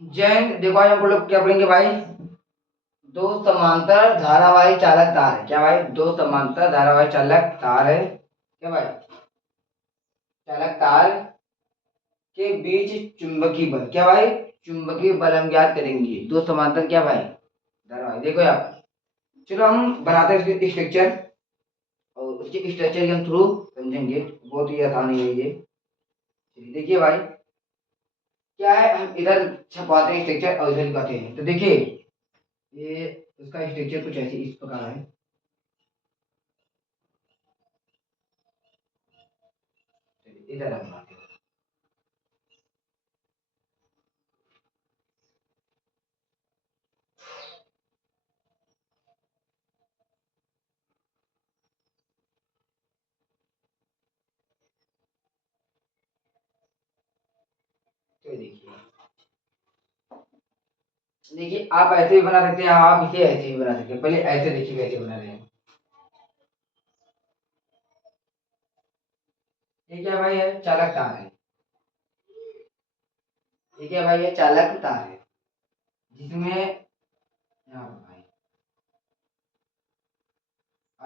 जैन देखो आज हम लोग क्या पढ़ेंगे भाई। दो समांतर धारावाही चालक तार है क्या भाई। दो समांतर धारावाही चालक तार है क्या भाई। चालक तार के बीच चुंबकीय बल क्या भाई। चुंबकीय बल हम ज्ञात करेंगे। दो समांतर क्या भाई धारावाही। देखो यार चलो हम बनाते हैं इसके स्ट्रक्चर और उसके स्ट्रक्चर के हम थ्रू समझेंगे। बहुत ही आसान है ये। देखिए भाई क्या है हम इधर छपाते हैं स्ट्रक्चर और इधर लिखते हैं। तो देखिए ये उसका स्ट्रक्चर कुछ ऐसे इस प्रकार है। इधर हम बनाते हैं। तो देखिए देखिए आप ऐसे भी बना सकते हैं आप इसे ऐसे भी बना सकते हैं। पहले ऐसे देखिए कैसे बना रहे हैं। ये क्या भाई है चालक तार है। ये क्या भाई है चालक तार है जिसमें यहाँ पर भाई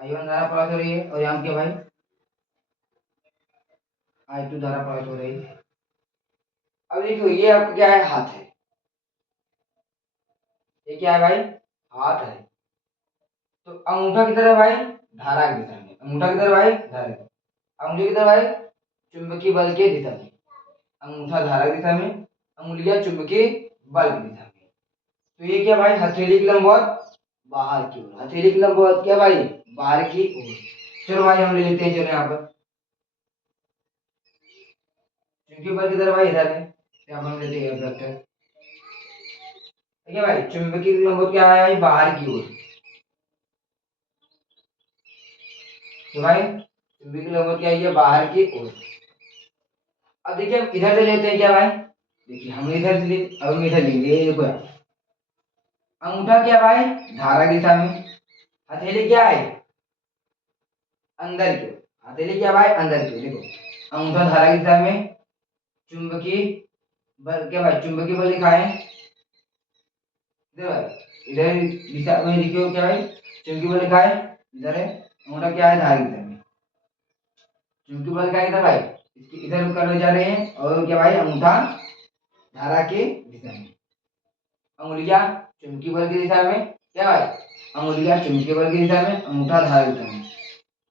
I1 धारा प्रवाहित हो रही है और यहाँ क्या भाई I2 धारा प्रवाहित हो रही है। अब देखियो ये आपका क्या है हाथ है। ये क्या है भाई हाथ है। तो अंगूठा किधर है भाई धारा की दिशा में। अंगूठा किधर भाई धारा की। अंगुली किधर भाई चुंबकीय बल के दिशा में। अंगूठा धारा की दिशा में अंगुलियां चुंबकीय बल की दिशा में। तो ये क्या भाई हथेली की लंबवत बाहर की ओर। हथेली की लंबवत क्या भाई बाहर की ओर। चलो भाई हम ले लेते हैं। चलो यहाँ पर चुंबकीय बल किधर भाई इधर है। यहाँ पर हम लेते हैं वेक्टर। ठीक है भाई चुंबकीय लंबवत क्या है भाई बाहर की ओर। तो भाई चुंबकीय लंबवत क्या है बाहर की ओर। अब देखिए हम इधर से लेते हैं क्या भाई। देखिए हम इधर से ले अब हम इधर लेंगे। ये देखो यार अंगूठा क्या भाई धारा की दिशा में। हथेली क्या है अंदर की ओर। हथेली क्या भाई अंदर की ओर। देखो अंगूठा धारा की दिशा में चुंबकीय बल क्या भाई चुंबकीय बल लिखा है इधर भाई। इधर दिशा में लिखियो क्या भाई चुंबकीय बल लिखा है इधर है। अंगूठा क्या है धारा की दिशा में। चुंबकीय बल क्या है इधर भाई इसकी इधर करने जा रहे हैं और क्या भाई अंगूठा धारा की दिशा में। अंगुलियां चुंबकीय बल की दिशा में क्या भाई अंगुलियां चुंबकीय बल की दिशा में अंगूठा धारा की दिशा में।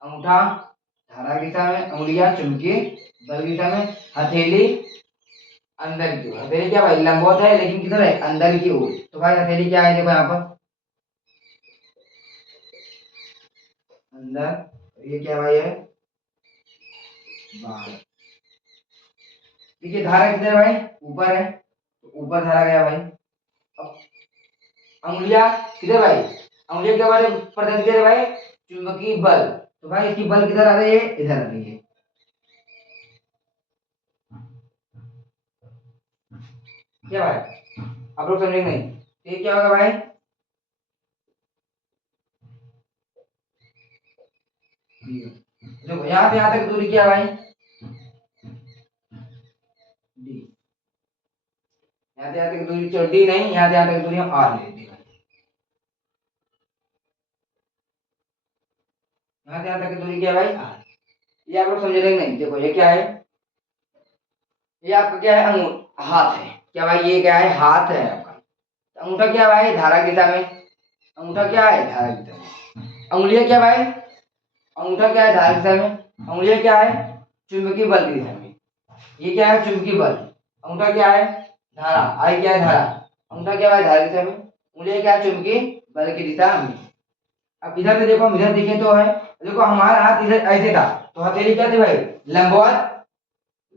अंगूठा धारा की दिशा में अंगुलियां चुंबकीय बल की दिशा में। हथेली अंदर की ओर। हथेली क्या भाई लंबवत है लेकिन किधर है अंदर की ओर। तो भाई हथेली क्या है देखो यहाँ पर अंदर। ये क्या भाई है बाहर। देखिए धारा किधर है भाई ऊपर है तो ऊपर धारा गया भाई। अब अंगुलियां किधर भाई अंगुलियां क्या बारे प्रदर्शित किधर है भाई चुंबकीय बल। तो भाई इसकी बल किधर आ रही है इधर आ रही है क्या भाई। आप लोग समझेंगे नहीं तो ये क्या होगा भाई। देखो यहाँ से यहाँ तक दूरी क्या है भाई डी। यहाँ से यहाँ तक दूरी चलो डी नहीं यहाँ से यहाँ तक दूरी हम आर ले लेते हैं। यहाँ से यहाँ तक की दूरी क्या है भाई आर। ये आप लोग समझ रहे नहीं। देखो ये क्या है ये आपका क्या है हाथ है क्या भाई। ये क्या है हाथ है आपका। तो अंगूठा क्या है भाई धारा की दिशा में। अंगूठा क्या है धारा की दिशा में। अंगुलियां क्या भाई अंगूठा क्या है धारा की दिशा में। अंगुलियां क्या है चुंबकीय बल की दिशा में। ये क्या है चुंबकीय बल। अंगूठा क्या है धारा आई क्या है धारा। अंगूठा क्या है धारा की दिशा में उंगलियां क्या है चुंबकीय बल की दिशा में। अब इधर से देखो हम इधर देखें तो है देखो हमारा हाथ इधर ऐसे था तो हथेली क्या थी भाई लंबवत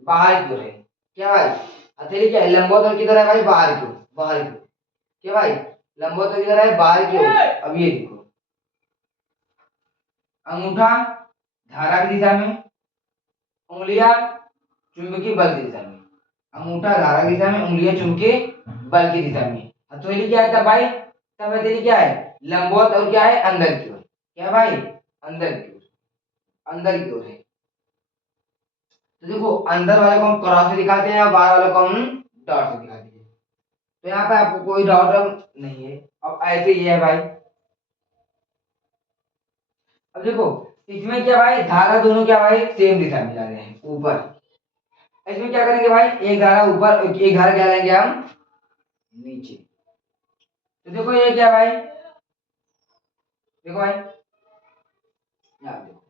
बाहर की ओर है क्या भाई। हथेली क्या है लंबवत और किधर है भाई बाहर की ओर। बाहर की ओर क्या भाई लंबवत और किधर है बाहर की ओर। अब ये देखो अंगूठा धारा की दिशा में उंगलियां चुंबकीय बल की दिशा में। अंगूठा धारा की दिशा में उंगलियां चुंबकीय बल की दिशा में। हथेली क्या है तब भाई तब हथेली क्या है लंबवत और क्या है अंदर की ओर। क्या भाई अंदर की ओर अंदर की ओर है। तो देखो अंदर वाले को हम क्रॉस से दिखाते हैं और बाहर वाले को हम डॉट से दिखाते हैं। तो यहाँ पे आपको कोई डाउट अब नहीं है। अब ऐसे ही है भाई। अब देखो इसमें क्या भाई, धारा दोनों क्या भाई सेम दिशा में जा रहे हैं ऊपर। इसमें क्या करेंगे भाई, एक धारा ऊपर, एक धारा क्या लेंगे हम नीचे। तो देखो ये क्या भाई, देखो भाई यहाँ देखो,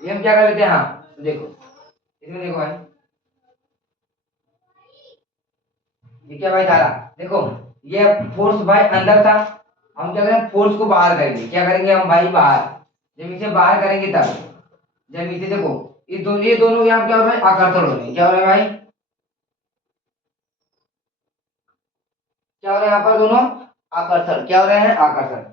ये हम क्या कर लेते हैं, हाँ तो देखो इसमें देखो भाई, ये क्या भाई धारा, देखो ये फोर्स भाई अंदर था, हम क्या करेंगे फोर्स को बाहर करेंगे, क्या करेंगे हम भाई बाहर। जब इसे बाहर करेंगे तब, जब इसे देखो ये दोनों यहाँ क्या हो रहा है, आकर्षण हो रहे हैं, क्या हो रहा है भाई, क्या हो रहा है यहाँ पर दोनों आकर्षण, क्या हो रहे हैं आकर्षण।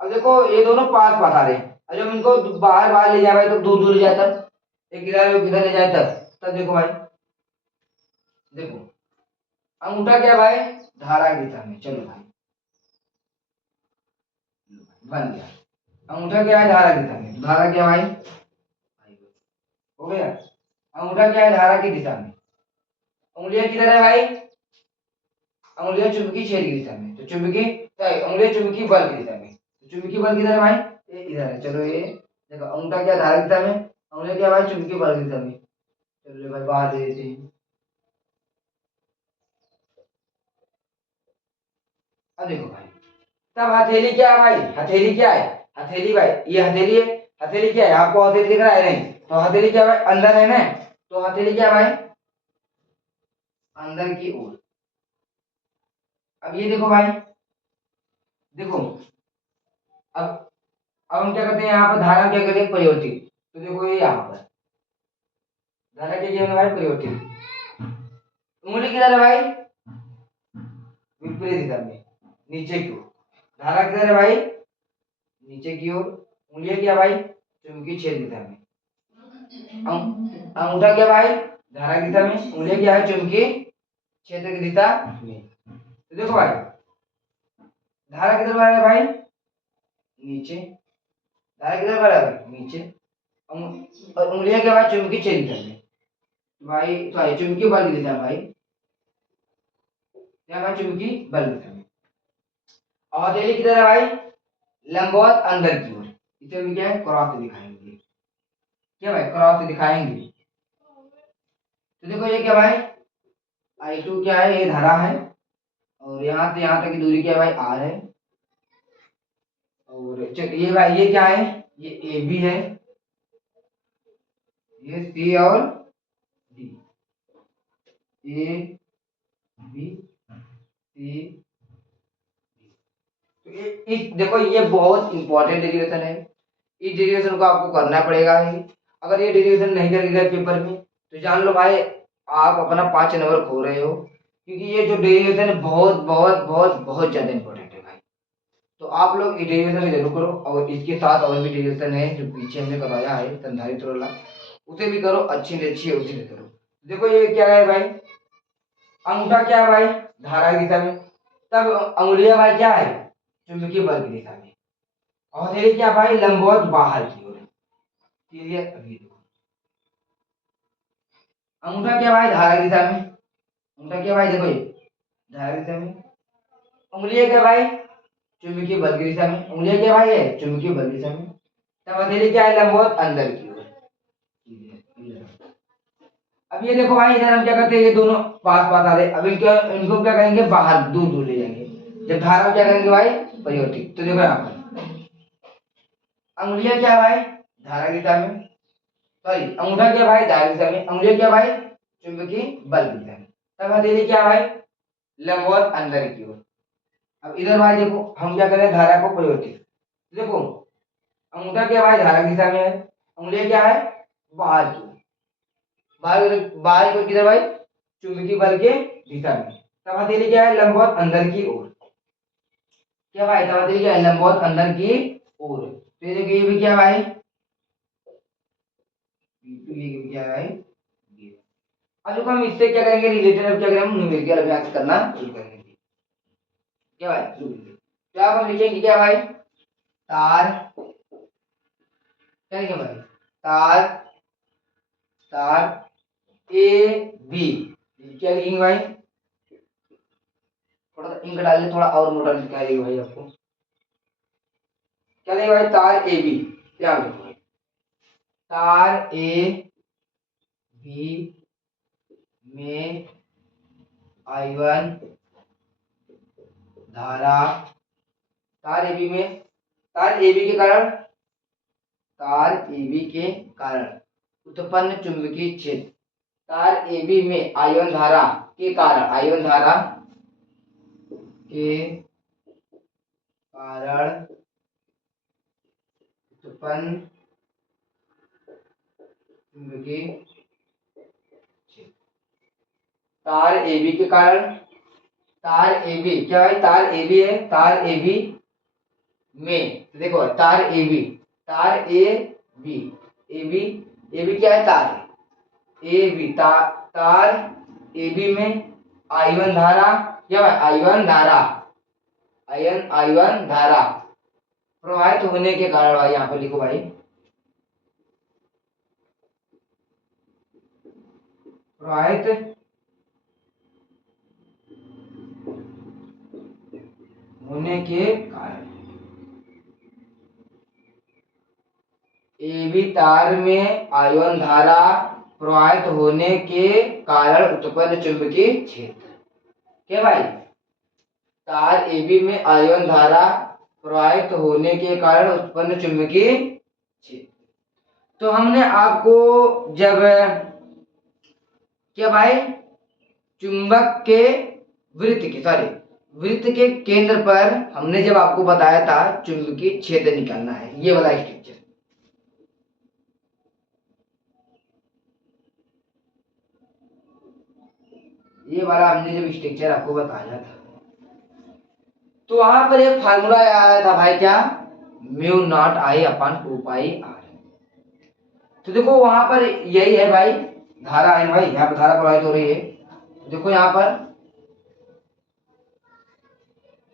अब देखो ये दोनों पास पास आ रहे हैं, और जब इनको बाहर बाहर ले जाए भाई, तो दूर दूर ले जाए तब, एक इधर ले जाए तब, तब देखो भाई, देखो अंगूठा क्या भाई धारा की दिशा में, चलो भाई बन गया। अंगूठा क्या है धारा की दिशा में, धारा क्या भाई हो गया। अंगूठा क्या है धारा की दिशा में, उंगलियां किधर है भाई, उंगलियां चुंबकीय क्षेत्र की दिशा में, तो चुंबकीय उंगलियां चुंबकीय बल की दिशा में, तो चुंबकीय बल किधर है भाई, ये इधर है। चलो ये देखो अंगूठा क्या धारा की दिशा में, उंगलियां क्या भाई चुंबकीय बल की दिशा में। चलो भाई बाहर दे देते हैं। अब देखो भाई, तब हथेली क्या है भाई, हथेली क्या है, हथेली भाई ये हथेली है, हथेली क्या है आपको हथेली दिख रहा है नहीं, तो हथेली क्या भाई अंदर है ना, तो हथेली क्या भाई अंदर की ओर। अब ये देखो भाई, देखो अब अब हम क्या करते हैं यहाँ पर धारा क्या करते हैं परिवर्तित, तो देखो ये यहाँ पर धारा क्या किया हमने भाई परिवर्तित, उंगली किधर है भाई विपरीत दिशा में नीचे की ओर, धारा किधर है भाई नीचे की ओर, उंगलियां क्या भाई चुंबकीय क्षेत्र दिशा में, अंगूठा क्या भाई धारा की दिशा में, उंगलियां क्या है चुंबकीय क्षेत्र की दिशा में। तो देखो भाई धारा किधर बढ़ रहा है भाई नीचे, धारा किधर बढ़ रहा है भाई नीचे, और उंगलियां क्या भाई चुंबकीय क्षेत्र दिशा में, भाई सॉरी चुंबकीय बल की दिशा में भाई, क्या भाई चुंबकीय बल की दिशा में। और हथेली किधर है भाई लंबवत अंदर की ओर, इसे भी क्या है क्रॉस से दिखाएंगे, क्या भाई क्रॉस से दिखाएंगे। तो देखो ये क्या भाई I2 क्या है, ये धारा है, और यहाँ से यहाँ तक की दूरी क्या है भाई R है, और ये भाई ये क्या है, ये AB है, ये C और D, A B C, तो इस देखो ये बहुत इंपॉर्टेंट डेरिवेशन है, इस डेरिवेशन को आपको करना पड़ेगा ही। अगर ये डेरिवेशन नहीं करेंगे पेपर में तो जान लो भाई आप अपना 5 नंबर खो रहे हो, क्योंकि ये जो डेरिवेशन है बहुत बहुत बहुत बहुत ज्यादा इंपॉर्टेंट है भाई। तो आप लोग ये डेरिवेशन जरूर करो, और इसके साथ और भी डेरिवेशन है जो पीछे हमने करवाया है संधारित्र वाला, उसे भी करो, अच्छी अच्छी है उसे भी करो। देखो ये क्या है भाई, अंगूठा क्या है भाई धारा की दिशा में, तब अंगुलियां भाई क्या है चुंबकीय बल की दिशा में, और ये क्या भाई लंबवत बाहर की ओर। क्लियर, अभी देखो अंगूठा क्या भाई धारा की दिशा में, अंगूठा क्या भाई देखो ये धारा की दिशा में, उंगलियां क्या भाई चुंबकीय बल की दिशा में, उंगलियां क्या भाई है चुंबकीय बल की दिशा में, तब हथेली क्या है लंबवत अंदर की ओर। अब ये देखो भाई इधर हम क्या करते हैं, ये दोनों पास पास आ रहे, अब इनको इनको क्या करेंगे बाहर दूर दूर ले जाएंगे, जब धारा क्या करेंगे भाई परिवर्तित। तो देखो यहाँ पर अंगुलियां क्या भाई धारा की दिशा में, सॉरी अंगूठा क्या भाई धारा की दिशा में, अंगुलियां क्या भाई चुंबकीय बल की दिशा में, तब हथेली क्या भाई लंबवत अंदर की ओर। अब इधर भाई देखो हम क्या करें धारा को परिवर्तित, देखो अंगूठा क्या भाई धारा की दिशा में है, उंगलियां क्या है बाहर की ओर, बाहर बाहर की ओर किधर भाई चुंबकीय बल के दिशा में, तब हथेली क्या है लंबवत अंदर की ओर, क्या भाई तब हथेली क्या है लंबवत अंदर की ओर। तो ये देखो ये भी क्या भाई ये भी क्या है भाई ये। अब देखो हम इससे क्या करेंगे रिलेटेड, अब क्या करेंगे हम न्यूमेरिकल अभ्यास करना शुरू करेंगे, क्या भाई शुरू करेंगे। तो आप हम लिखेंगे क्या भाई तार, क्या लिखेंगे भाई तार, तार ए बी, क्या लिखेंगे भाई और इंक डालने थोड़ा और मोटा दिखाई देगा भाई आपको। क्या देगा भाई, तार ए बी, क्या देखो तार ए बी में I1 धारा, तार ए बी में, तार ए बी के कारण, तार ए बी के कारण उत्पन्न चुंबकीय क्षेत्र, तार ए बी में I1 धारा के कारण, I1 धारा के कारण उत्पन्न चुंबकीय क्षेत्र, तार ए बी के कारण, तार ए बी क्या भाई, तार ए बी है, तार ए बी में, तो देखो तार ए बी, तार ए बी, ए बी क्या है, तार ए बी, तार ए बी में I1 धारा, क्या भाई I1 धारा, I1 धारा प्रवाहित होने के कारण, भाई यहाँ पर लिखो भाई, प्रवाहित होने के कारण, ए बी तार में I1 धारा प्रवाहित होने के कारण उत्पन्न चुंबकीय क्षेत्र, क्या भाई, तार ए बी में I1 धारा प्रवाहित होने के कारण उत्पन्न चुंबकीय क्षेत्र। तो हमने आपको जब, क्या भाई, चुंबक के वृत्त के केंद्र पर हमने जब आपको बताया था चुंबकीय क्षेत्र निकालना है, ये वाला स्ट्रक्चर, ये वाला हमने जब स्ट्रक्चर आपको बताया था, तो वहां पर एक फार्मूला आया था भाई, क्या, mu naught I upon 2 pi r. तो देखो वहां पर यही है भाई, धारा है भाई, यहाँ पर धारा प्रवाहित हो रही है, देखो यहाँ पर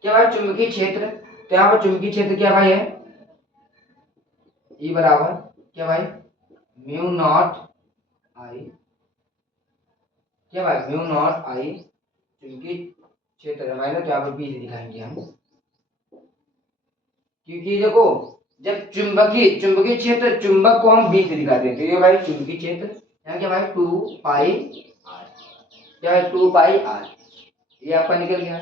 क्या भाई, चुंबकीय क्षेत्र, तो यहाँ पर चुंबकीय क्षेत्र क्या भाई है, ई बराबर क्या भाई, म्यू नॉट आई, क्या भाई, म्यू नॉट आई चुंबकीय क्षेत्र है भाई ना, तो यहाँ पर बी से दिखाएंगे हम, क्योंकि देखो जब चुंबकीय क्षेत्र, चुंबक को हम बी से दिखाते हैं, तो ये भाई चुंबकीय क्षेत्र, यहाँ क्या भाई 2 पाई आर, क्या है 2 पाई आर, ये आपका निकल गया।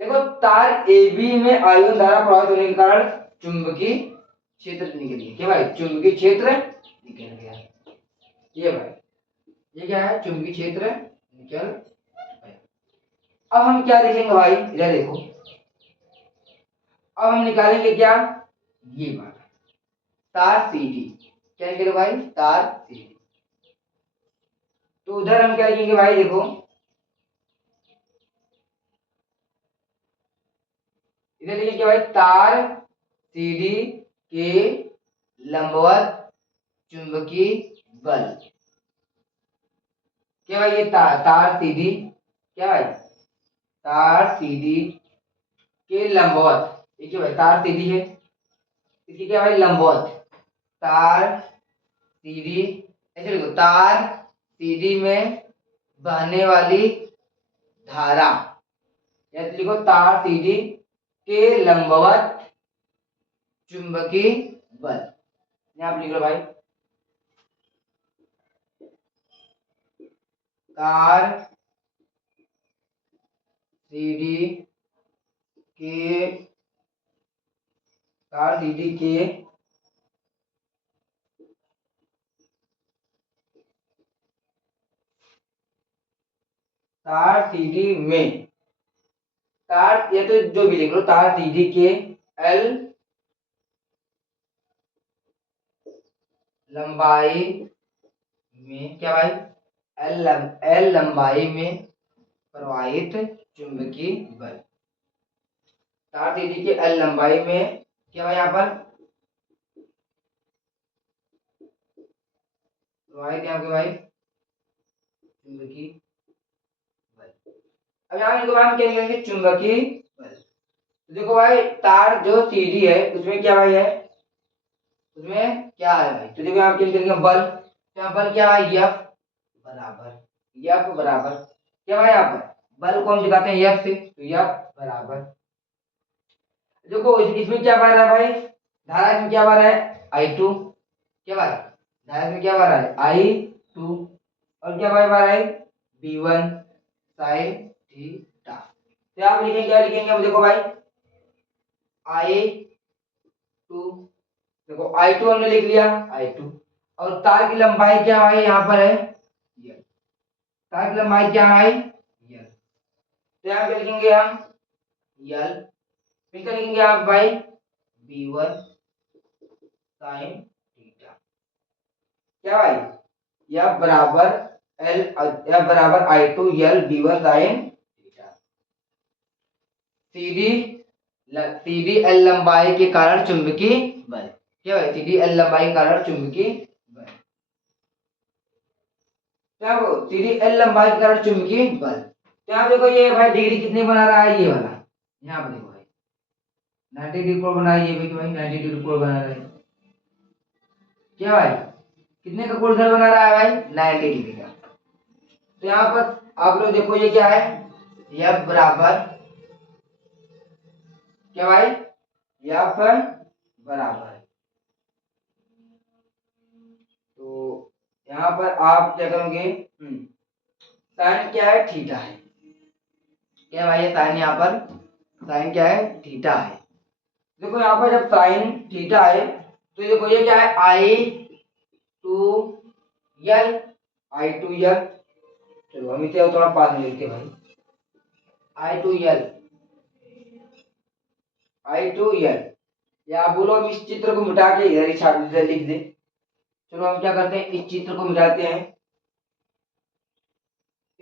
देखो तार ए बी में I1 धारा प्रवाहित होने के कारण चुंबकीय क्षेत्र निकल गया, क्या भाई, चुंबकीय क्षेत्र निकल गया, ये भाई, ये क्या है, चुंबकीय क्षेत्र निकल गया। अब हम क्या देखेंगे भाई, इधर देखो, अब हम निकालेंगे क्या, ये बात, तार सी डी, क्या निकले भाई, तार सी डी, तो उधर हम क्या लिखेंगे भाई, देखो इधर लिखेंगे क्या भाई, तार सी डी के लंबवत चुंबकीय बल, क्या भाई, ये तार सी डी, क्या भाई, तार सी डी के लंबवत, ये क्या भाई, तार सी डी है, इसकी क्या भाई, लंबवत, तार सी डी, ऐसे लिखो, तार सी डी में बहने वाली धारा, या लिखो तार सी डी के लंबवत चुंबकीय बल, यहाँ पर लिख लो भाई, तार सी डी के, तार सी डी के तार सीडी में, तार, या तो जो भी लिख लो, तार सीडी के एल लंबाई में, क्या भाई, एल लंबाई में प्रवाहित चुंबकीय बल, तार सीडी के एल लंबाई में, क्या भाई, यहाँ पर प्रवाहित, यहाँ पे भाई चुंबकीय बल। अब यहाँ देखो भाई हम क्या निकालेंगे, चुंबकीय बल, तो देखो भाई तार जो सीडी है उसमें क्या भाई है, उसमें क्या है भाई, तो देखो यहाँ क्या निकलेंगे बल, यहाँ बल क्या है, एफ बराबर, एफ बराबर क्या भाई, यहाँ पर बल को हम दिखाते हैं एफ से, तो एफ बराबर, देखो इसमें क्या बह रहा है भाई, धारा इसमें क्या बह रहा है I2, क्या बह रहा है धारा इसमें क्या बह रहा है I2, और क्या बह रहा है V1 साइन थीटा। तो आप लिखेंगे क्या लिखेंगे, अब देखो भाई I2, देखो I2 हमने लिख लिया I2, और तार की लंबाई क्या है यहाँ पर है L, तार की लंबाई क्या है L, तो यहाँ क्या लिखेंगे हम L, फिर क्या लिखेंगे आप भाई V1 साइन थीटा, क्या भाई यह बराबर L, यह बराबर I2 L V1 sine theta. सीधी सीधी L लंबाई के कारण चुंबकीय बल, क्या भाई सीधी L लंबाई के कारण चुंबकीय बल, क्या वो सीधी L लंबाई के कारण चुंबकीय बल। तो यहाँ देखो ये भाई डिग्री कितनी बना रहा है, ये वाला यहाँ पर देखो भाई 90 डिग्री कोण बना, ये भी भाई 90 डिग्री कोण बना रहा है, क्या भाई कितने का कोण बना रहा है भाई 90 डिग्री का। तो यहाँ पर आप लोग देखो ये क्या है, F बराबर क्या भाई F बराबर, तो यहाँ पर आप क्या करोगे साइन क्या है थीटा है, क्या भाई ये साइन यहाँ पर साइन क्या है थीटा है। देखो यहाँ पर जब साइन थीटा है तो देखो ये क्या है I2L, I2L, चलो हम इसे थोड़ा पास में लिखते हैं भाई I2L, I2L, या बोलो हम इस चित्र को मिटा के इधर ही लिख दे। चलो हम क्या करते हैं इस चित्र को मिटाते हैं,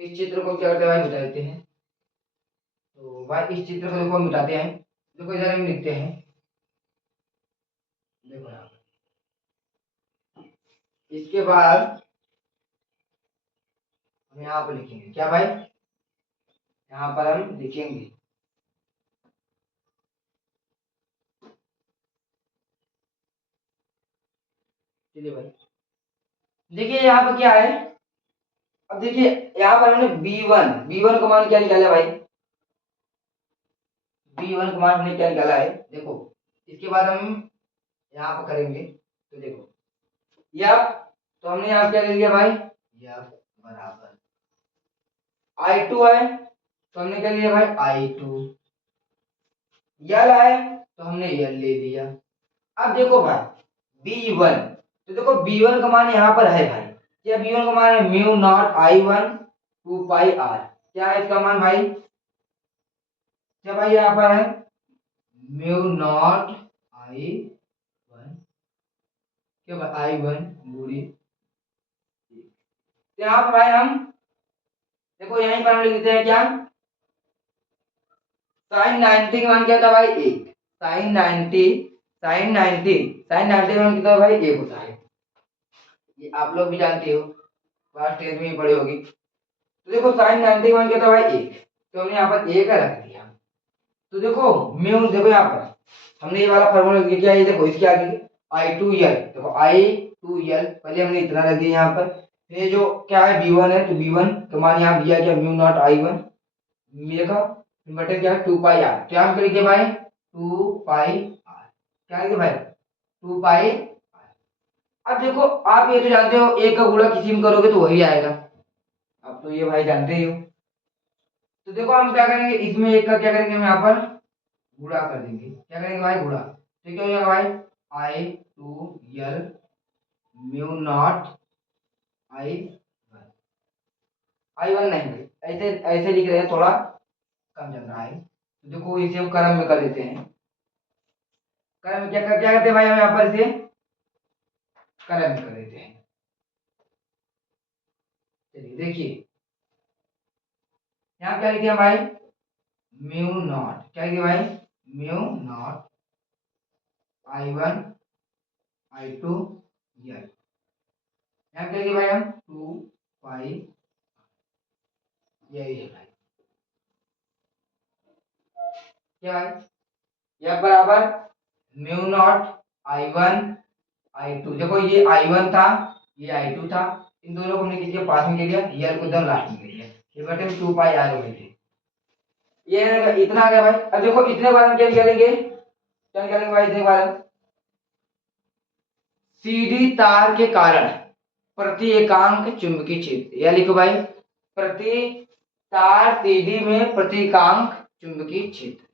इस चित्र को क्या करते हैं भाई मिटा देते हैं, तो भाई इस चित्र को देखो मिटाते हैं, देखो इधर हम लिखते हैं, देखो यहाँ इसके बाद हम यहाँ पर लिखेंगे क्या भाई, यहाँ पर हम लिखेंगे चलिए भाई, देखिए यहाँ पर क्या है, अब देखिए यहाँ पर हमने B1 का मान क्या निकाला भाई, B1 का मान हमने क्या निकाला है, देखो इसके बाद हम यहाँ पर करेंगे, तो देखो F, तो हमने यहाँ क्या ले लिया भाई F बराबर I2 है, तो हमने क्या लिया भाई I2, L है तो हमने L ले लिया। अब देखो भाई B1, तो देखो B1 का मान यहाँ पर है भाई, क्या B1 का मान है म्यू नॉट I1 2 पाई R, क्या है इसका मान भाई, क्या भाई यहाँ पर है म्यू नॉट I1, क्या भाई I1 गुड़ी, यहाँ पर भाई हम देखो यहीं पर हम लिख देते हैं क्या साइन 90 का मान क्या था भाई एक, साइन 90 का मान कितना भाई एक होता है, ये आप लोग भी जानते हो क्लास 10 में ही पढ़े होगी। तो देखो साइन 90 का मान क्या था भाई एक, तो हमने यहाँ पर एक रख दिया, तो देखो म्यू, देखो यहाँ पर हमने ये वाला फार्मूला लिख दिया, ये देखो इसके आगे I2L, देखो I2L पहले हमने इतना रख दिया यहाँ पर, ये जो क्या है B1 है, तो B1 का मान यहाँ दिया क्या म्यू नॉट I1 लिखा, बटे क्या 2 पाई R, क्या हम लिखे भाई 2 पाई R, क्या लिखे भाई 2 पाई। अब देखो आप ये तो जानते हो एक का गुणा किसी में करोगे तो वही आएगा, अब तो ये भाई जानते ही हो। तो देखो हम क्या करेंगे इसमें एक का क्या करेंगे हम यहाँ पर गुणा कर देंगे, क्या करेंगे भाई गुणा, तो क्या हो जाएगा भाई I2L म्यू नॉट I1 नहीं भाई ऐसे ऐसे लिख रहे हैं, थोड़ा कम चल रहा है, तो देखो इसे हम क्रम में कर देते हैं, क्रम में क्या करते हैं भाई हम यहाँ पर इसे क्रम में कर देते हैं। चलिए देखिए यहाँ क्या लिखे भाई म्यू नॉट, क्या लिखे भाई mu naught I1 I2 L, यहाँ क्या लिखे भाई हम 2 पाई, यही है भाई, क्या भाई यह बराबर म्यू नॉट I1 I2, देखो ये I1 था ये I2 था, इन दोनों को हमने किसके पास में ले लिया L को एकदम लास्ट में ले लिया, ये बटे 2 पाई R हो गई, ये इतना आ गया भाई। अब देखो इतने बार हम क्या निकालेंगे, क्या निकालेंगे भाई, इतने बार सीधी तार के कारण प्रति एकांक चुंबकीय क्षेत्र, या लिखो भाई प्रति तार सीधी में प्रति एकांक चुंबकीय क्षेत्र,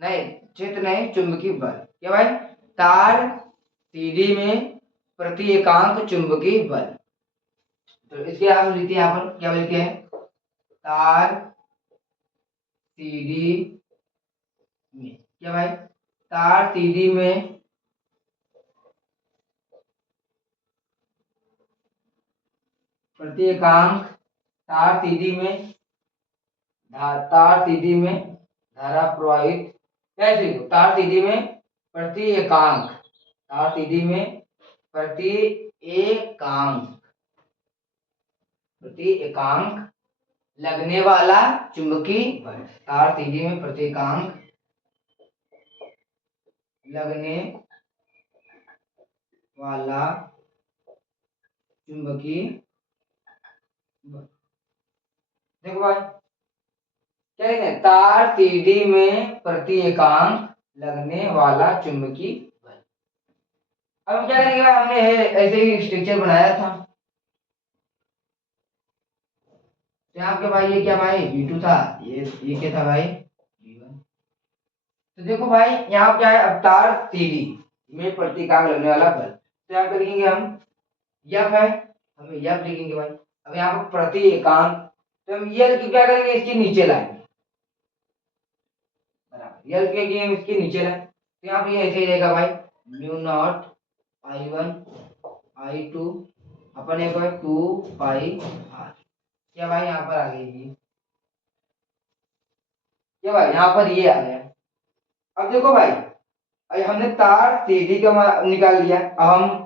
नहीं क्षेत्र नहीं चुंबकीय बल, क्या भाई तार सीधी में प्रति एकांक चुंबकीय बल। तो इसके आप लिखते हैं, यहाँ पर क्या लिखते हैं, तार सीधी में, क्या भाई तार सीधी में प्रति एकांक, तार सीधी में तार सीधी में धारा प्रवाहित, कैसे तार सीधी में प्रति एकांक, तार सीधी में प्रति एकांक, प्रति एकांक लगने वाला चुंबकीय बल, तार सीधी में प्रति एकांक लगने वाला चुंबकीय बल। देखो भाई क्या लिखते हैं, तार सीधी में प्रति एकांक लगने वाला चुंबकीय बल। अब हम क्या करेंगे भाई, हमने ऐसे ही स्ट्रक्चर बनाया था, यहाँ पे भाई ये क्या भाई V2 था, ये क्या था भाई V1। तो देखो भाई यहाँ क्या है, अब तार सीधी में प्रति एकांक लगने वाला बल, तो यहाँ पे लिखेंगे हम यफ है, हमें यफ लिखेंगे भाई। अब यहाँ पर प्रति एकांक, तो हम यल की क्या करेंगे, इसके नीचे लाएंगे, बराबर यल के हम इसके नीचे लाए, तो यहाँ पे ऐसे ही रहेगा भाई म्यू नॉट I1 I2 अपन एक 2 पाई r, क्या भाई यहाँ पर आ गई, क्या भाई यहाँ पर ये आ गया। अब देखो भाई अभी हमने तार सीधी का मान निकाल लिया, अब हम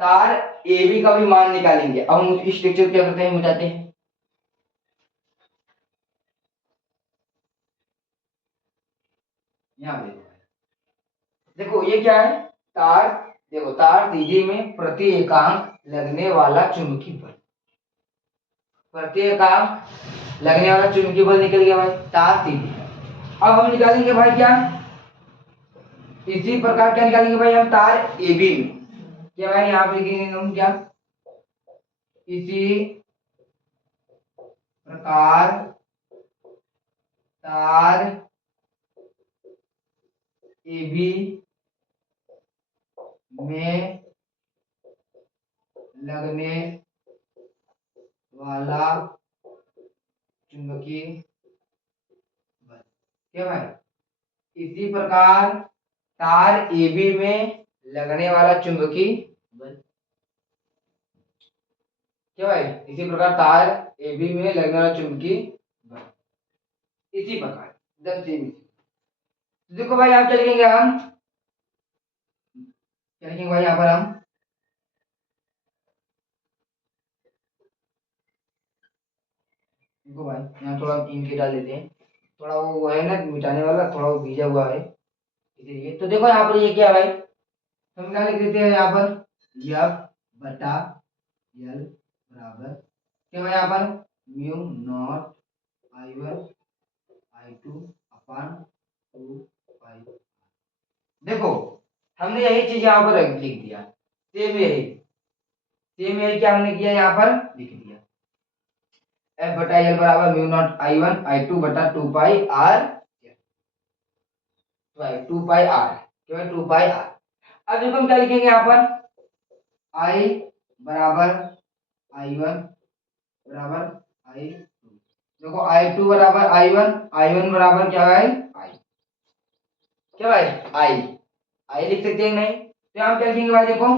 तार ए बी का भी मान निकालेंगे। अब हम उस स्ट्रक्चर क्या करते हैं, मिटाते हैं, यहाँ पे देखो ये क्या है, तार, देखो तार सीधी में प्रति एकांक लगने वाला चुंबकीय बल, प्रति एकांक लगने वाला चुंबकीय बल निकल गया भाई तार सीधी। अब हम निकालेंगे भाई क्या, इसी प्रकार क्या निकालेंगे भाई हम तार ए बी में, क्या भाई यहाँ पे लिखेंगे हम क्या, इसी प्रकार तार ए बी में लगने वाला चुंबकीय बल, क्या भाई इसी प्रकार तार ए बी में लगने वाला चुंबकीय बल, क्या भाई इसी प्रकार तार ए बी में लगने वाला चुंबकीय बल, इसी प्रकार एकदम सेम। देखो भाई आप क्या लिखेंगे, हम क्या लिखेंगे भाई यहाँ पर हम, देखो भाई यहाँ थोड़ा इनके डाल देते हैं, थोड़ा वो है ना मिटाने वाला, थोड़ा वो भीजा हुआ है इसीलिए। तो देखो यहाँ पर ये क्या है भाई, हम क्या लिख देते हैं यहाँ पर यफ बटा यल बराबर, क्या भाई यहाँ पर म्यू नॉट I1 I2 अपान 2 पाई। देखो हमने यही चीज यहाँ पर लिख दिया, सेम यही क्या हमने किया, यहाँ पर लिख दिया एफ बटा एल बराबर म्यू नॉट I1 I2 बटा 2 पाई आर, 2 पाई आर, क्या भाई 2 पाई आर। अब देखो हम क्या लिखेंगे यहाँ पर, I बराबर I1 बराबर I2, देखो I2 बराबर I1 बराबर क्या है I, क्या भाई I लिख सकते हैं नहीं, तो हम क्या लिखेंगे भाई, देखो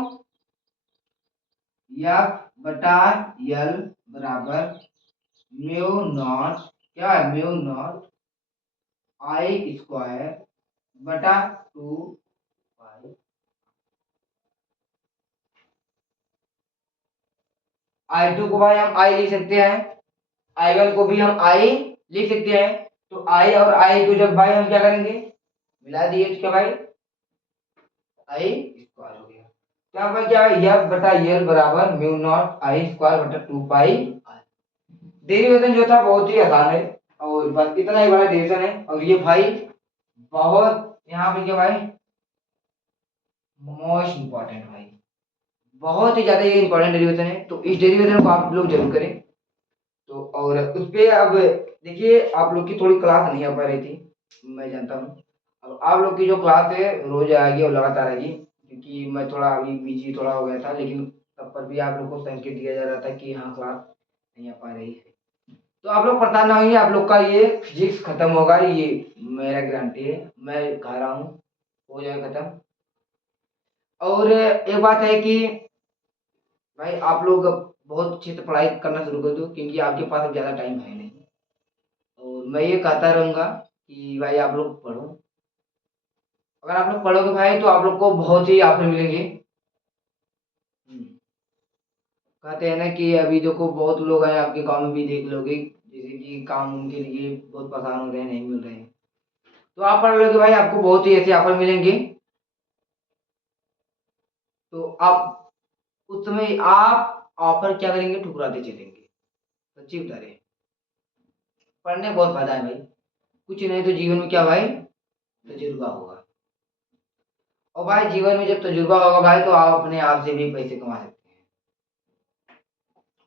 एफ बटा यल बराबर म्यू नॉट, क्या है म्यू नॉट I स्क्वायर बटा 2 पाई, I2 को भाई हम I लिख सकते हैं, I1 को भी हम I लिख सकते हैं, तो I और I को जब भाई हम क्या करेंगे मिला दिए, तो क्या भाई I स्क्वायर हो गया। तो यहाँ पर क्या है एफ बटा यल बराबर म्यू नॉट I स्क्वायर बटा 2 पाई आर। डेरिवेशन जो था बहुत ही आसान है, और बस इतना ही बड़ा डेविएशन है। और ये भाई बहुत यहाँ पे क्या भाई मोस्ट इम्पोर्टेंट भाई, बहुत ही ज्यादा ये इंपॉर्टेंट डेरिवेशन है, तो इस डेरिवेशन को आप लोग जरूर करें। तो और उस पे अब देखिए आप लोग की थोड़ी क्लास नहीं आ पा रही थी, मैं जानता हूँ। अब आप लोग की जो क्लास है रोज आएगी और लगातार आएगी, क्योंकि मैं थोड़ा अभी बिजी थोड़ा हो गया था, लेकिन तब पर भी आप लोग को संकेत दिया जा रहा था कि हाँ क्लास नहीं आ पा रही है। तो आप लोग परेशान ना होइए, आप लोग का ये फिजिक्स खत्म होगा, ये मेरा गारंटी है, मैं कह रहा हूँ हो जाएगा खत्म। और एक बात है कि भाई आप लोग अब बहुत अच्छे से पढ़ाई करना शुरू कर दो, क्योंकि आपके पास अब ज़्यादा टाइम है नहीं। और मैं ये कहता रहूँगा कि भाई आप लोग पढ़ो, अगर आप लोग पढ़ोगे भाई तो आप लोग को बहुत ही ऑफर मिलेंगे। हम्म, कहते हैं ना कि अभी देखो बहुत लोग हैं आपके गांव में भी देख लोगे, जैसे कि काम उनके लिए बहुत परेशान हो रहे हैं, नहीं मिल रहे हैं। तो आप पढ़ लोगे भाई, आपको बहुत ही ऐसे ऑफर मिलेंगे। तो आप उस समय आप ऑफर क्या करेंगे, ठुकराते चलेंगे। सच्ची बता रहे हैं, पढ़ने में बहुत फायदा है भाई, कुछ नहीं तो जीवन में क्या भाई तजुर्बा होगा। और भाई जीवन में जब तजुर्बा होगा भाई तो आप अपने आप से भी पैसे कमा सकते हैं।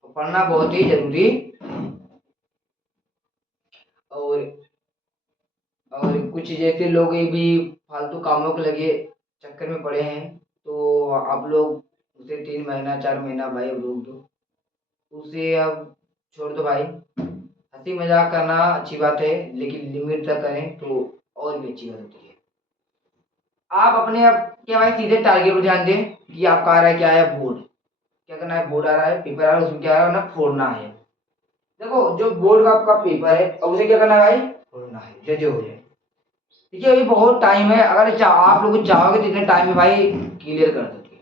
तो पढ़ना बहुत ही जरूरी। और कुछ जैसे लोग ये भी फालतू कामों के लगे चक्कर में पड़े हैं, तो आप लोग उसे 3 महीना 4 महीना भाई अब रोक दो, उसे अब छोड़ दो भाई। हंसी मजाक करना अच्छी बात है, लेकिन लिमिट तक करें तो और भी अच्छी बात होती है। आप अपने अब क्या भाई सीधे टारगेट पर ध्यान दें कि आपका आ रहा है क्या है, बोर्ड क्या करना है, बोर्ड आ रहा है, पेपर आ रहा है, उसमें क्या है ना फोड़ना है। देखो जो बोर्ड का आपका पेपर है अब उसे क्या करना है भाई, फोड़ना है, जो हो जाए। देखिए अभी बहुत टाइम है, अगर आप लोग चाहोगे तो इतने टाइम में भाई क्लियर कर दोगे,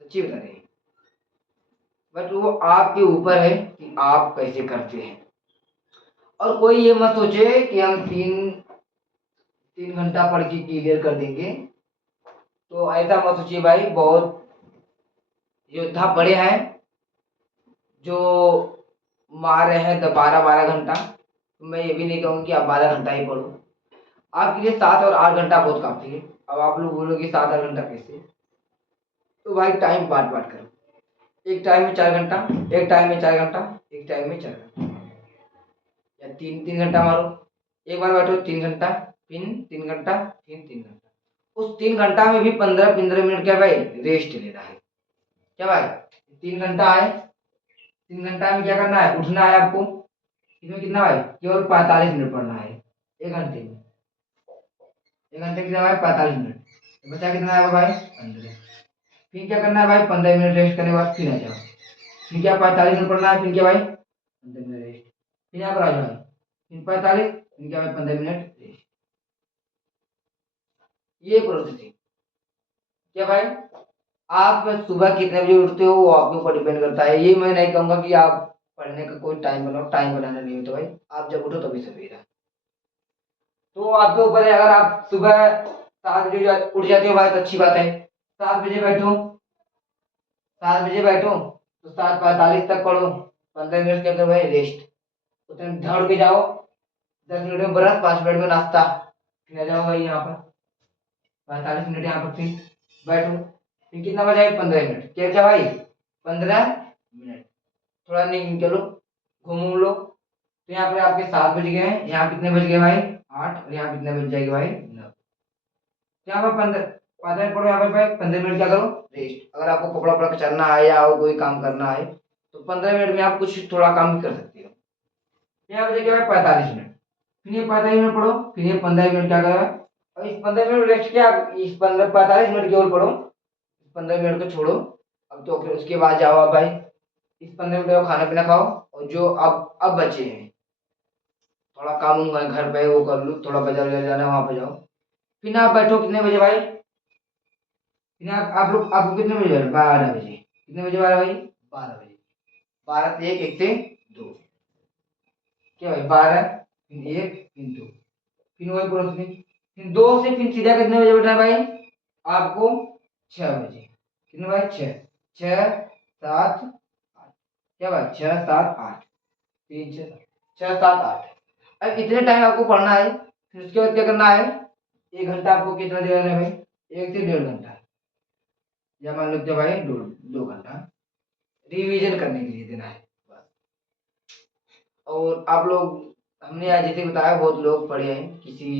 सच्ची बता रहे हैं। बट वो आपके ऊपर है कि आप कैसे करते हैं। और कोई ये मत सोचे कि हम 3 घंटा पढ़ के क्लियर कर देंगे, तो ऐसा मत सोचिए भाई। बहुत योद्धा बड़े हैं जो मार रहे हैं 12-12 घंटा। तो मैं ये भी नहीं कहूँगी कि आप 12 घंटा ही पढ़ो, आपके लिए 7 और 8 घंटा बहुत काफी है। अब आप लोग बोलोगे 7-8 घंटा कैसे, तो भाई टाइम बांट बांट करो, एक टाइम में 4 घंटा, एक टाइम में 4 घंटा, एक टाइम में 4 घंटा, या 3-3 घंटा मारो। एक बार बैठो 3 घंटा, फिर 3 घंटा, फिर 3 घंटा। उस 3 घंटा में भी 15-15 मिनट क्या भाई रेस्ट लेना है। क्या भाई 3 घंटा है, 3 घंटा में क्या करना है, उठना है आपको। इसमें कितना भाई केवल 45 मिनट पढ़ना है, 1 घंटे में। 1 घंटे कितना भाई 45 मिनट, तो बचा कितना आएगा भाई 15। फिर क्या करना है भाई 15 मिनट रेस्ट करने के बाद फिर आ जाओ, फिर क्या 45 मिनट पढ़ना है, फिर क्या भाई 15 मिनट रेस्ट, फिर यहाँ पर आ जाओ, फिर 45, फिर क्या भाई 15 मिनट रेस्ट। ये प्रोसेस है। क्या भाई आप सुबह कितने बजे उठते हो वो आपके ऊपर डिपेंड करता है, ये मैं नहीं कहूँगा कि आप पढ़ने का कोई टाइम बनाओ, टाइम बनाना नहीं होता भाई, आप जब उठो तभी सवेरा। तो आपके ऊपर है, अगर आप सुबह 7 बजे उठ जाते हो भाई तो अच्छी बात है, 7 बजे बैठो, 7 बजे बैठो तो 7:45 तक पढ़ो, 15 मिनट क्या करो भाई रेस्ट, उतने दौड़ के जाओ, 10 मिनट में ब्रश, 5 मिनट में नाश्ता, फिर आ जाओ भाई यहाँ पर 45 मिनट यहाँ पर फिर बैठो, फिर कितना बचा है 15 मिनट, क्या क्या भाई 15 मिनट, थोड़ा नहीं चलो घूम लो। तो यहाँ पर आपके 7 बज गए हैं, यहाँ कितने बज गए भाई 8, और यहाँ कितने बज जाएंगे भाई 9। यहाँ पर 15 मिनट पढ़ो, यहाँ पर भाई 15 मिनट क्या करो रेस्ट। अगर आपको कपड़ा उपड़ा कचरना है या और कोई काम करना है तो 15 मिनट में आप कुछ थोड़ा काम भी कर सकते हो। यहाँ बजे क्या भाई 45 मिनट, फिर ये 45 मिनट पढ़ो, फिर ये 15 मिनट क्या करो, और इस 15 मिनट रेस्ट क्या, इस 45 मिनट केवल पढ़ो, इस 15 मिनट को छोड़ो। अब तो फिर उसके बाद जाओ आप भाई इस 15 मिनट में खाना पीना खाओ, और जो अब बचे हैं थोड़ा काम उम घर पे वो कर लो, थोड़ा बाजार वजार जाना है वहां पे जाओ, फिर आप बैठो कितने बजे भाई, फिर आप लोग आपको कितने बजे बैठो 12 बजे, कितने बजे 12 बजे 12 बजे, 12 से 1, 1 से 2, क्या भाई 12, फिर 1, फिर 2, फिर वही प्रोसेसिंग, फिर 2 से फिर सीधा कितने बजे बैठना है भाई आपको 6 बजे, कितने भाई 6, 6, 7, 8, क्या भाई 6, 7, 8, 3, 6, 6, 7, 8, अब इतने टाइम आपको पढ़ना है, फिर उसके बाद क्या करना है, 1 घंटा आपको कितना देना है भाई, 1 से 1.5 घंटा, या मान लो कि भाई 2 घंटा रिवीजन करने के लिए देना है बस। और आप लोग, हमने आज जैसे बताया बहुत लोग पढ़े हैं किसी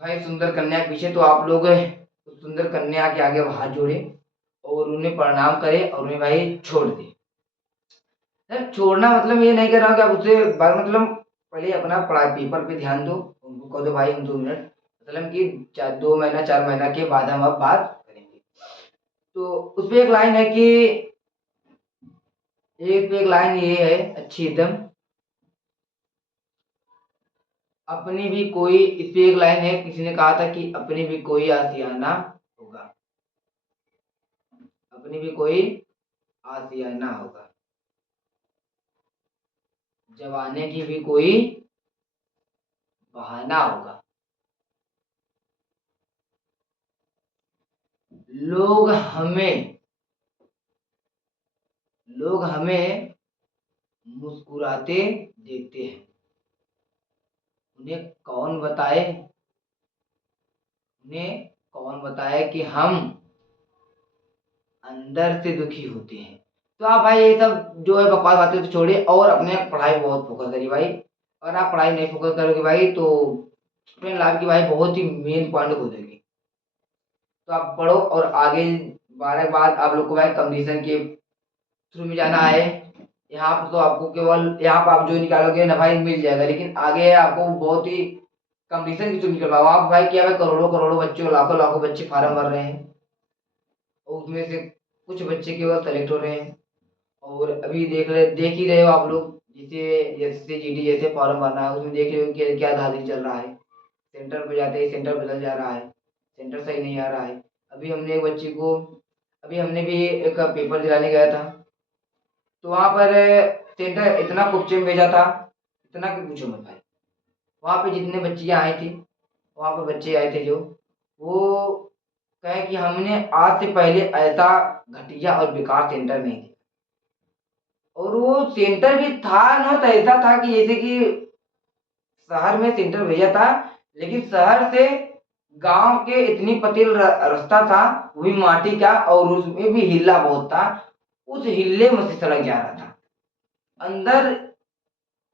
भाई सुंदर कन्या के पीछे, तो आप लोग उस सुंदर कन्या के आगे हाथ जोड़े और उन्हें प्रणाम करें और उन्हें भाई छोड़ दें। सर छोड़ना मतलब ये नहीं कर रहा हूँ कि आप उससे बात, मतलब पहले अपना पढ़ाई पेपर पे ध्यान दो, उनको कह दो भाई हम 2 मिनट, मतलब कि 2 महीना 4 महीना के बाद हम अब बात करेंगे। तो उस पे एक लाइन है कि, एक लाइन ये है अच्छी एकदम, अपनी भी कोई, इस पे एक लाइन है, किसी ने कहा था कि अपनी भी कोई आशियाना होगा, अपनी भी कोई आशियाना होगा, जवाने की भी कोई बहाना होगा। लोग हमें लोग हमें मुस्कुराते देखते हैं, उन्हें कौन बताए, उन्हें कौन बताए कि हम अंदर से दुखी होते हैं। तो आप भाई ये सब जो है बकवास बातें तो छोड़िए और अपने पढ़ाई बहुत फोकस करिए भाई। अगर आप पढ़ाई नहीं फोकस करोगे भाई तो स्टूडेंट लाइफ की भाई बहुत ही मेन पॉइंट हो जाएगी। तो आप पढ़ो और आगे 12 के बाद आप लोग को भाई कंपटीशन के थ्रू में जाना है। यहाँ पर तो आपको केवल यहाँ पर आप जो निकालोगे ना भाई मिल जाएगा, लेकिन आगे आपको बहुत ही कंपटीशन की थ्रू निकलवा, वहाँ पर भाई क्या भाई करोड़ों करोड़ों बच्चों, लाखों लाखों बच्चे फार्म भर रहे हैं और उसमें से कुछ बच्चे केवल सेलेक्ट हो रहे हैं। और अभी देख ही रहे हो आप लोग, जैसे एसएससी जीडी जैसे फॉर्म भरना है उसमें देख रहे हो कि क्या धांधली चल रहा है, सेंटर पे जाते ही सेंटर बदल जा रहा है, सेंटर सही नहीं आ रहा है। अभी हमने एक बच्चे को, अभी हमने भी एक पेपर दिलाने गया था, तो वहाँ पर सेंटर इतना कुपचे में भेजा था, इतना कि पूछो मत भाई। वहाँ पे जितने बच्चियाँ आई थी, वहाँ पे बच्चे आए थे जो, वो कहे कि हमने आज से पहले ऐसा घटिया और बेकार सेंटर नहीं दिया। और वो सेंटर भी था ना, तो ऐसा था कि जैसे कि शहर में सेंटर भेजा था, लेकिन शहर से गांव के इतनी पतील रास्ता था, वो भी माटी का, और उसमें भी हिल्ला बहुत था, उस हिल्ले में से सड़क जा रहा था अंदर।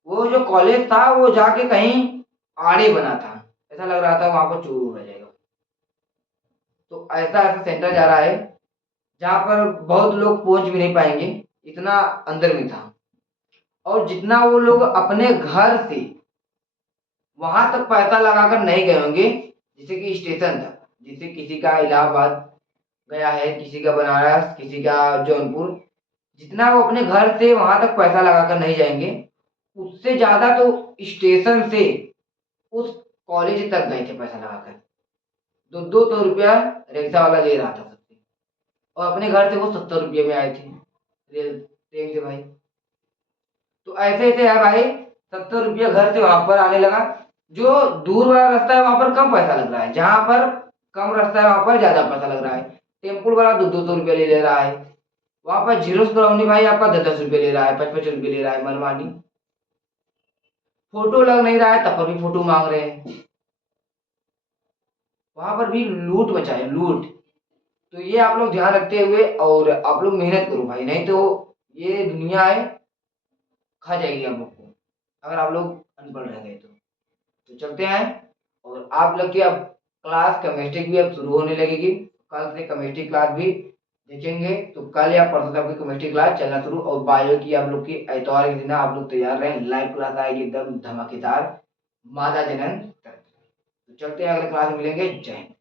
वो जो कॉलेज था वो जाके कहीं आड़े बना था, ऐसा लग रहा था वहां पर चोर हो जाएगा। तो ऐसा ऐसा सेंटर जा रहा है जहाँ पर बहुत लोग पहुंच भी नहीं पाएंगे, इतना अंदर में था। और जितना वो लोग अपने घर से वहां तक पैसा लगाकर नहीं गए होंगे, जैसे कि स्टेशन तक, जैसे किसी का इलाहाबाद गया है, किसी का बनारस, किसी का जौनपुर, जितना वो अपने घर से वहां तक पैसा लगाकर नहीं जाएंगे, उससे ज्यादा तो स्टेशन से उस कॉलेज तक गए थे पैसा लगाकर। 200 रुपया रिक्शा वाला ले रहा था सबसे, और अपने घर से वो 70 रुपये में आए थे रेल ट्रेन से भाई। तो ऐसे ऐसे है भाई, 70 रुपया घर से वहां पर आने लगा। जो दूर वाला रास्ता है वहां पर कम पैसा लग रहा है, जहां पर कम रास्ता है वहां पर ज्यादा पैसा लग रहा है। टेम्पो वाला 200 रुपया ले रहा है, वहां पर जीरोस कराउनी भाई आपका 10 10 रुपये ले रहा है, 55 रुपये ले रहा है मनमानी। फोटो लग नहीं रहा है तब पर भी फोटो मांग रहे हैं, वहां पर भी लूट मचा है, लूट। तो ये आप लोग ध्यान रखते हुए और आप लोग मेहनत करो भाई, नहीं तो ये दुनिया है खा जाएगी आप लोग को, अगर आप लोग अनपढ़ रह गए तो चलते हैं। और आप लोग की अब क्लास केमिस्ट्री की अब शुरू होने लगेगी, कल से केमिस्ट्री क्लास भी देखेंगे। तो कल या परसों तक आपकी केमिस्ट्री क्लास चलना शुरू, और बायो की आप लोग की इतवार के दिन आप लोग तैयार रहें, लाइव क्लास आएगी एकदम धमाकेदार, मादा जनन तक। तो चलते हैं, अगले क्लास में मिलेंगे। जय हिंद।